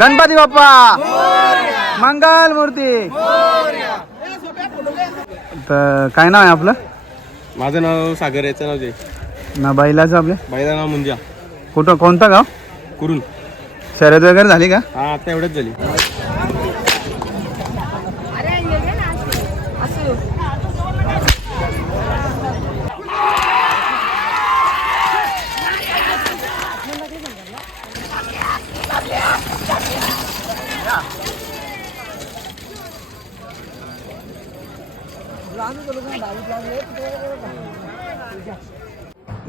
गणपती बाप्पा! मंगल मूर्ती! तर काय नाव आहे आपलं? माझं नाव सागर याचं नाव जय ना बैलाचं आपल्या बाईचं नाव मुंजा. कुठं कोणतं गाव? कुरुल. शर्यत वगैरे झाली का? हा आता एवढंच झाली.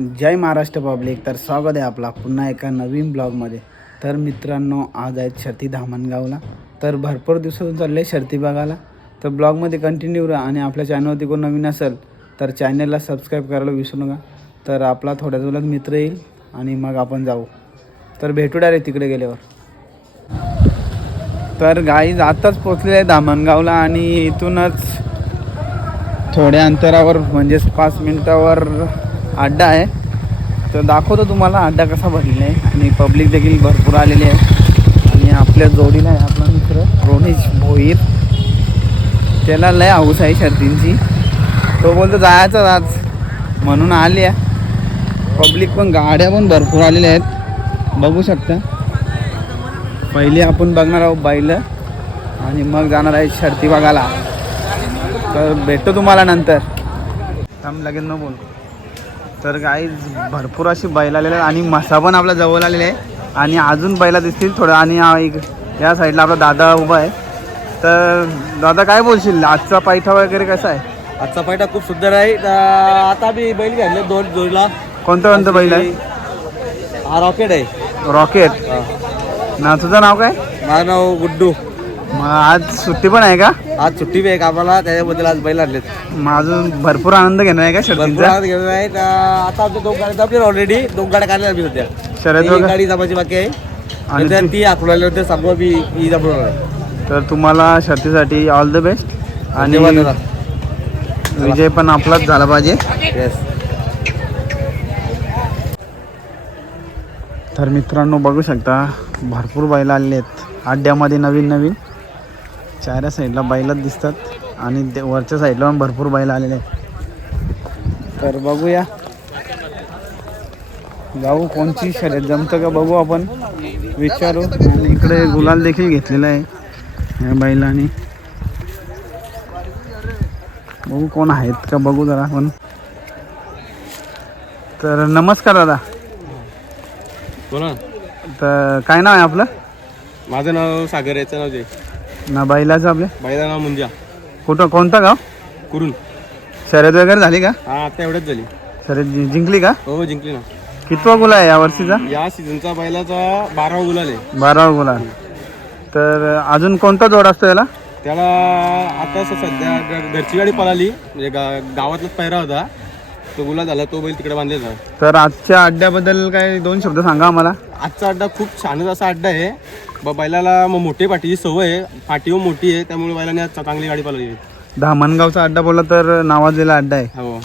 जय महाराष्ट्र पब्लिक. तर स्वागत आहे आपला पुन्हा एका नवीन ब्लॉगमध्ये. तर मित्रांनो आज आहेत शर्ती धामणगावला. तर भरपूर दिवसातून चालले शर्ती बघायला. तर ब्लॉगमध्ये कंटिन्यू राहा आणि आपल्या चॅनलवरती कोण नवीन असेल तर चॅनलला सबस्क्राईब करायला विसरू नका. तर आपला थोड्याच वेळात मित्र येईल आणि मग आपण जाऊ. तर भेटू डायरेक्ट तिकडे गेल्यावर. तर गाई आत्ताच पोचलेले आहे धामणगावला आणि इथूनच थोड्या अंतरावर म्हणजेच पाच मिनिटावर अड्डा आहे. तर दाखवतो तुम्हाला अड्डा कसा भरलेला आहे. आणि पब्लिक देखील भरपूर आलेली आहे आणि आपल्या जोडीला आहे आपला मित्र रोनिश भोईर त्याला लय हाऊस आहे शर्तींची. तो बोलतो जायचं आज. म्हणून आली आहे. पब्लिक पण गाड्या पण भरपूर आलेल्या आहेत. बघू शकता. पहिले आपण बघणार आहोत बैल. आणि मग जाणार आहे शर्ती बघायला. तर भेटतो तुम्हाला नंतर. थांब लगेच न बोल. तर काही भरपूर अशी बैल आलेले आहेत आणि मसा पण आपल्या जवळ आलेले आहे. आणि अजून बैला दिसतील थोडं. आणि हा एक या साईडला आपला दादा उभा आहे. तर दादा काय बोलशील? आजचा पायथा वगैरे कसा आहे? आजचा फायटा खूप सुंदर आहे. तर आता मी बैल घातले दोन जोडला. कोणतं कोणतं बैल आहे? हा रॉकेट आहे. रॉकेट. ना तुझं नाव काय? माझं नाव गुड्डू. मग आज सुट्टी पण आहे का? आज सुट्टी बी आहे कामाला त्याच्याबद्दल आज बैल आणलेत. मग अजून भरपूर आनंद घेणार आहे का भरपूर शर्तीचा आज घेऊन आहे. तर आता आमच्या दोन गाड्या जमल्या ऑलरेडी दोन गाड्या काढल्या आम्ही सध्या. शर्यत एक वगैरे? गाडी जमायची बाकी आहे. आणि आणि त्या ती आखवलेली होते सांगू मी ही जमवणार आहे. तर तुम्हाला शर्तीसाठी ऑल द बेस्ट आणि धन्यवाद दादा. विजय पण आपलाच झाला पाहिजे. Yes. तर मित्रांनो बघू शकता भरपूर बैल आलेले आहेत. अड्ड्यामध्ये नवीन नवीन चाऱ्या साईडला बैलच दिसतात आणि ते वरच्या साईडला पण भरपूर बैल आलेले आहेत. तर बघूया. जाऊ कोणची शर्यत जमतं का बघू आपण. विचारू. आणि इकडे गुलाल देखील घेतलेला आहे या बैलाने. बघू कोण आहेत का बघू जरा आपण. तर नमस्कार दादा. बोला. तर काय नाव आहे आपलं? माझं नाव सागर याचं नाव जय ना बैलाचं आपल्या बाईचं नाव मुंजा. कुठं कोणतं गाव? कुरुल. शर्यत वगैरे झाली का? हा आता एवढंच झाली. शर्यत जि- जिंकली का? हो जिंकली ना. कितवा गुला आहे या वर्षीचा? या सीझनचा बैलाचा बारावा गुलाल आहे. बारावा गुला तर अजून कोणता जोड असतो याला? त्याला आता स- सध्या ग- घरची गाडी पळाली. म्हणजे गा- गावातलाच पैरा होता. तो गुलाल झाला तो बैल तिकडे बांधलेला. तर आजच्या अड्ड्याबद्दल काय दोन शब्द सांगा आम्हाला. आजचा अड्डा खूप छानच असा अड्डा आहे. ब- बैलाला मग मोठी पाठीची सवय आहे पाठी मोठी आहे त्यामुळे बैलाने आज चांगली गाडी पळाली धामणगावचा अड्डा बोलला तर नावाजलेला अड्डा आहे. हो.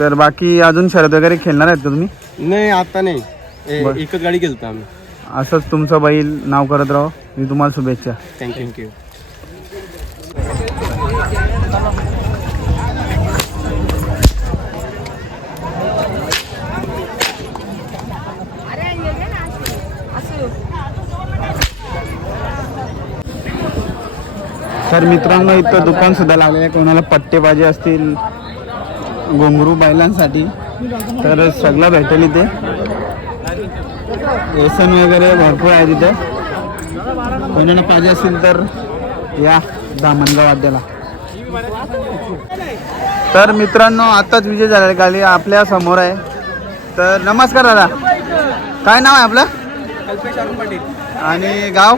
तर बाकी अजून शर्यत वगैरे खेळणार आहेत का तुम्ही? नाही आता नाही. ए-. एकच गाडी केलता आम्ही. असंच तुमचं बैल नाव करत राहो. मी तुम्हाला शुभेच्छा. थँक्यू थँक्यू तर मित्रांनो इथं दुकान सुद्धा लागलेलं आहे. कोणाला पट्टे पाहिजे असतील घुंगरू बैलांसाठी तर सगळं भेटेल इथे. व्यसन वगैरे भरपूर आहे तिथे. कोणाला पाहिजे असेल तर या दामणगाव अड्ड्याला तर मित्रांनो आताच विजय झालेला गाली आपल्यासमोर आहे. तर नमस्कार दादा. काय नाव आहे आपलं? कल्पेश अरुण पाटील आणि गाव?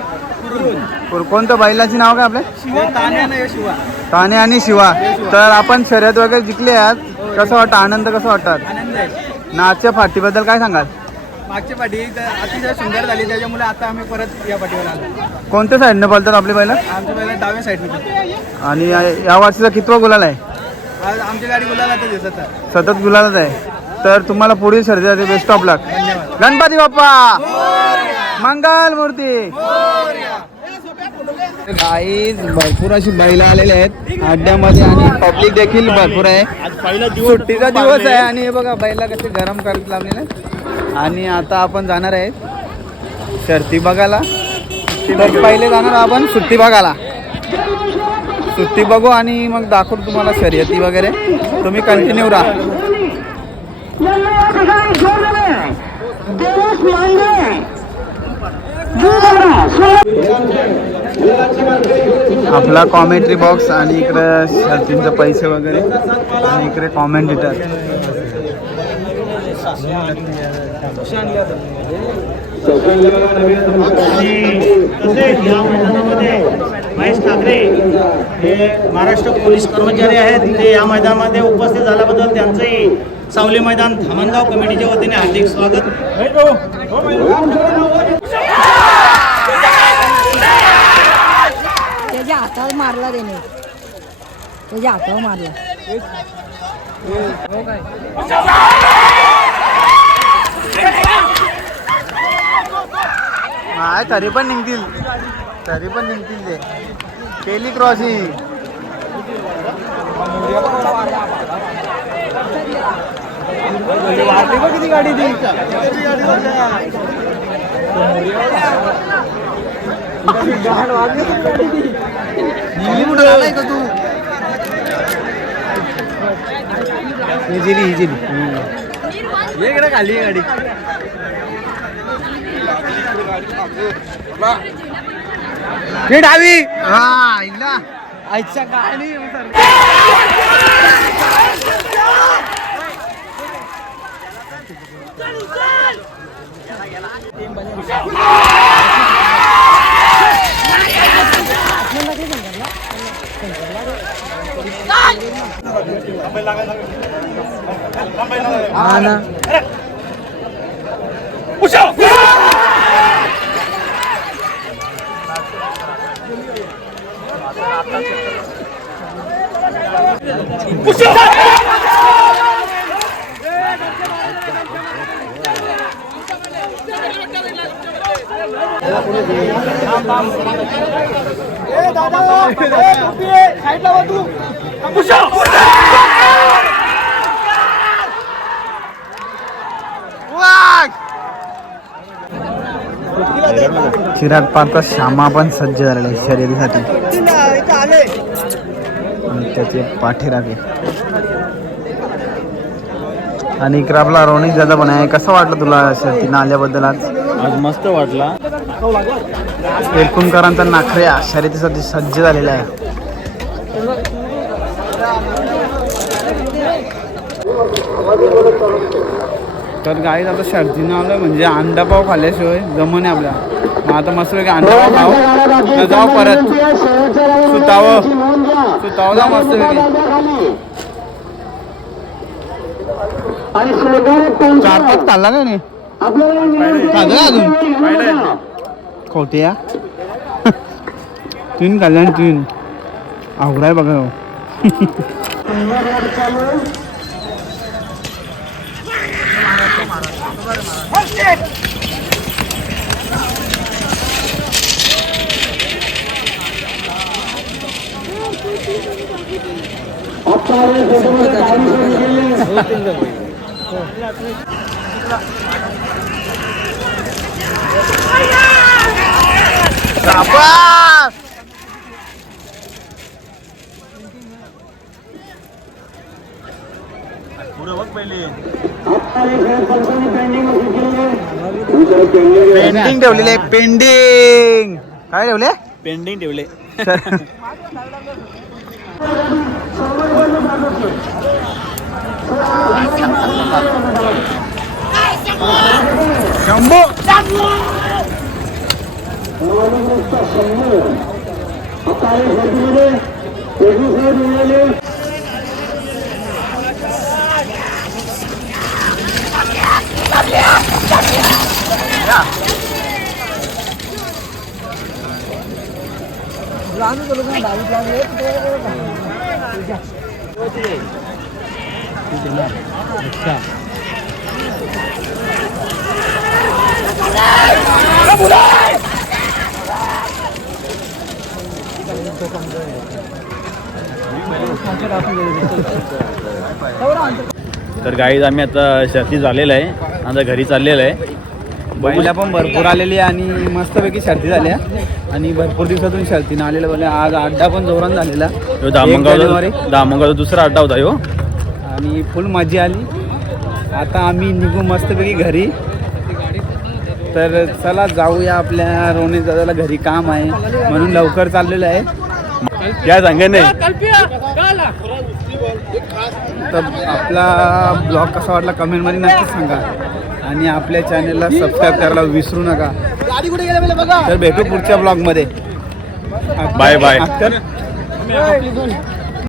कोण- कोणतं बैलाची नाव काय आपल्या शिवा ताने आणि शिवा. तर आपण शर्यत वगैरे जिंकले आहात. कसं वाटतं? आनंद कसं वाटतात? आनंद आहे. ना आजच्या फाटीबद्दल काय सांगाल? मागची पाठी तर अतिशय सुंदर झाली. त्याच्यामुळे आता आम्ही परत या पाठीवर आलो. कोणत्या साईडनं बोलतात आपली बैल? आमच्या पहिला डाव्या साईडने आणि या वर्षीचा कितवा गुलाल आहे? आज आमची गाडी गुलाला आता दिसत आहे सतत. गुलालच आहे. तर तुम्हाला पुढील शर्यतीसाठी best of luck Ganpati Bappa! Mangal Murti. Guys भरपूर अशी बैला आलेले आहेत. अड्ड्यामध्ये आणि पब्लिक देखील भरपूर आहे. आज पहिला सुट्टीचा दिवस आहे आणि हे बघा बैला कसे गरम करत लावलेले आहेत. आणि आता आपण जाणार आहेत शर्ती बघायला. तर पहिले जाणार आपण सुट्टी बघायला. सुट्टी बघू आणि मग दाखवतो तुम्हाला शर्यती वगैरे. तुम्ही कंटिन्यू राहा. आपला कॉमेंट्री बॉक्स आणि इकडे शर्तींचे पैसे वगैरे. आणि इकडे कॉमेंट देतात. या मैदानामध्ये महेश ठाकरे हे महाराष्ट्र पोलीस कर्मचारी आहेत ते या मैदानामध्ये उपस्थित झाल्याबद्दल त्यांचंही सावली मैदान धामणगाव कमिटीच्या वतीने हार्दिक स्वागत हातावर मारला त्याने. म्हणजे त्याच्या हातावर मारला. नाही तरी पण निघतील. तरी पण निघतील ते. केली क्रॉसिंग किती गाडी ती इजिली इजिली. इकडे खाली गाडी. हे डावी. हा इला. आईच्या गाडी हा ना चिराग पाहता श्यामा पण सज्ज झालेला आहे शर्यतीसाठी. आणि त्याचे पाठीराखे आणि इकडे आपला रोनिक दादा पण आहे. कसं वाटलं तुला शर्तीनं आल्याबद्दल आज? आज मस्त वाटला. एरकुंकरांचा नाखऱ्या शर्यतीसाठी सज्ज झालेला आहे. तर गाईत आता शर्तीनं आलं म्हणजे अंडा पाव खाल्ल्याशिवाय जमणे आपल्या मग आता मस्त पैकी अंडा पाव खाऊ जाऊ परत. सुतावं. सुतावं जाऊ मस्त चार पाच खाल्ला का नाही? खाल्लं अजून? खोटे या तीन खाल्ल्या आणि तीन बघा. शाबास! पेंडिंग ठेवलेले पेंडिंग काय ठेवले पेंडिंग ठेवले शंभू वनग्रस्त समूह अपारे गर्दीमध्ये पोलिसांनी मिळाले रानू तो लोगों बाबू जान ले तो अच्छा Ambulância! तर गाईज आम्ही आता शर्ती झालेलं आहे. आता घरी चाललेलं आहे. बैला पण भरपूर आलेली आहे आणि मस्तपैकी शर्ती झाल्या आणि भरपूर दिवसातून शर्तीनं आलेलं बोले आज अड्डा पण जोरान झालेला. दामणगावचा दुसरा अड्डा होता ह्यो आणि फुल मजा आली. आता आम्ही निघू मस्तपैकी घरी. तर चला जाऊया आपल्या रोने दादाला घरी. काम आहे. म्हणून लवकर चाललेलं आहे. काय सांगा नाही? तर आपला ब्लॉग कसा वाटला कमेंटमध्ये नक्कीच सांगा. आणि आपल्या चॅनलला सबस्क्राईब करायला विसरू नका. तर भेटू पुढच्या ब्लॉगमध्ये. Bye. अख्तर